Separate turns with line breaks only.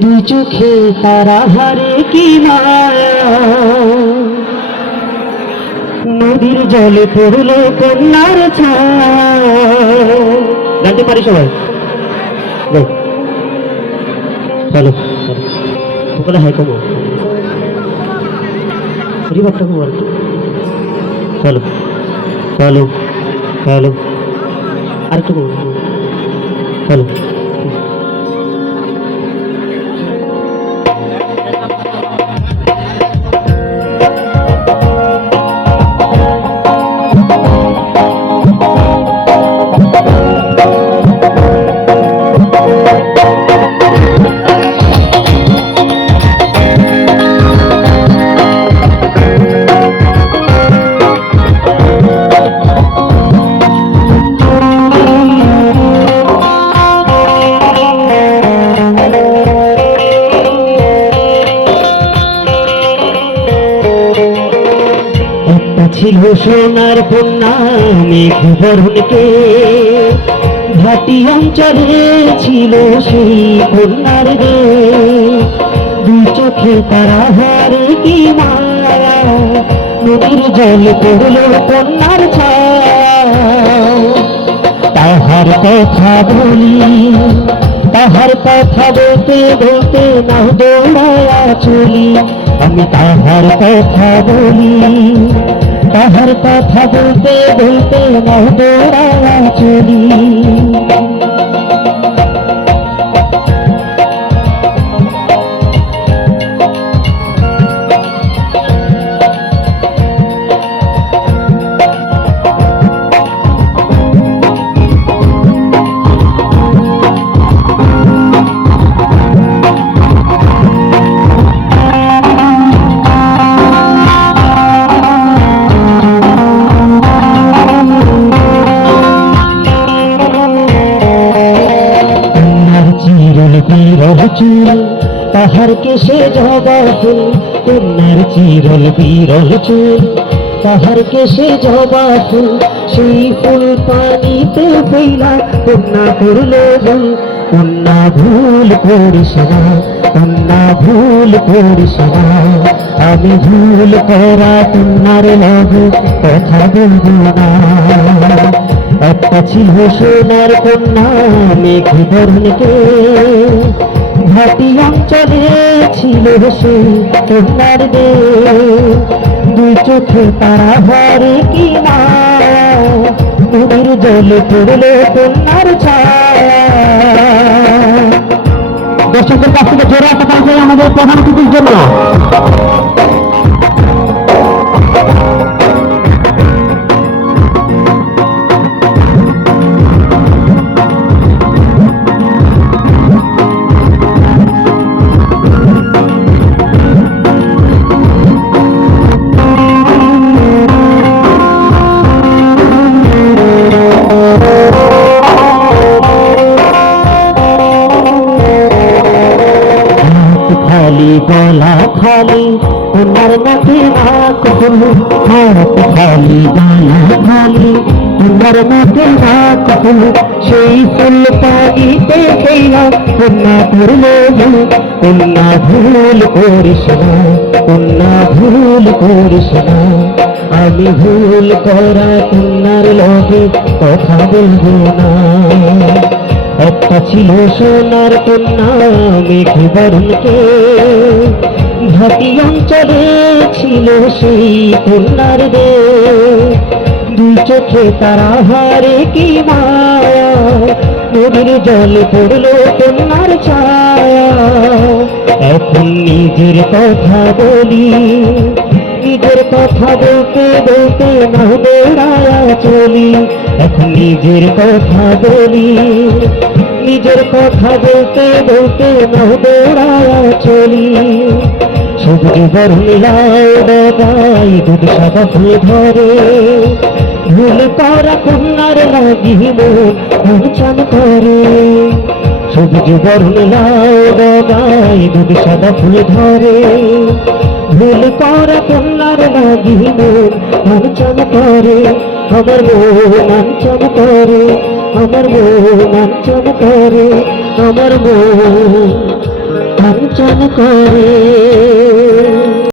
দু চোখে তারা হারে কি নদীর জলে পড়ল কন্যার গানতে পারি সবাই। চলো। ওখানে হাই কমো রিভাবটা কমো চলো। চলো। চলো। আর একটু কমো একটা ছিল সোনার কন্যা, মেঘ ঘাটি অঞ্চলে ছিল সেই কন্যার রে। দুই চোখে তারা হারে কি মায়া, নদীর জল পড়ল কন্যার তাহার কথা বলি, তাহার কথা বলতে বলতে না দৌড়ায়া চলি। আমি তাহার কথা বলি তাহার কথা বলতে বলতে না দৌড়ায়া চলি চুল তাহার কেশে জবা ফুল কন্যার চিরল বিরল চুল। তাহার কেশে জবা ফুল, সেই ফুল পানিতে ফেলা কন্যা করল ভুল কন্যা ভুল করিস না কন্যা ভুল করিস না। আমি ভুল করা কন্যার লগে, কথা বলব না। একটা ছিল সোনার কন্যা, মেঘ বরণকে ঘাটি অঞ্চলে ছিল সে তোমার দে দুই চোখে তারা ভরে কি না নদীর জলে পড়ল তোমার ছায়া। দর্শকদের কাছ থেকে জোরে একটা আমাদের প্রধান অতিথির জন্য গলা খালি ওনার নাকে নাক ফুল হাত খালি গলা খালি ওনার নাকে নাক ফুল সেই ফুল পানিতে খেলা কন্যা কন্যা ভুল করিস না, কন্যা ভুল করিস না। আমি ভুল করা কন্যার লগে কথা বলব না। ছিল সোনার কন্যা মেঘ বরণকে। ঘাটি অঞ্চলে ছিল সেই কন্যার দে দুই চোখে তারা হারে কি মায়া, নদীর জলে পড়ল কন্যার ছায়া। এখন নিজের কথা বলি, নিজের কথা বলতে বলতে না দৌড়ায়া চলি। এখন নিজের কথা বলি নিজের কথা বলতে বলতে না দৌড়ায়া চলি। সবুজ বরণ লাল বাবাই দুধ সাদা ফুল ধরে। ভুল করা কন্যার লাগি মন চান করে। সবুজ বরণ লাল বাবাই দুধ সাদা ফুল ধরে। ভুল করা কন্যার লাগি মন চান করে। আমার মন করে। আমার মঞ্চন করে আমার মঞ্চন করে।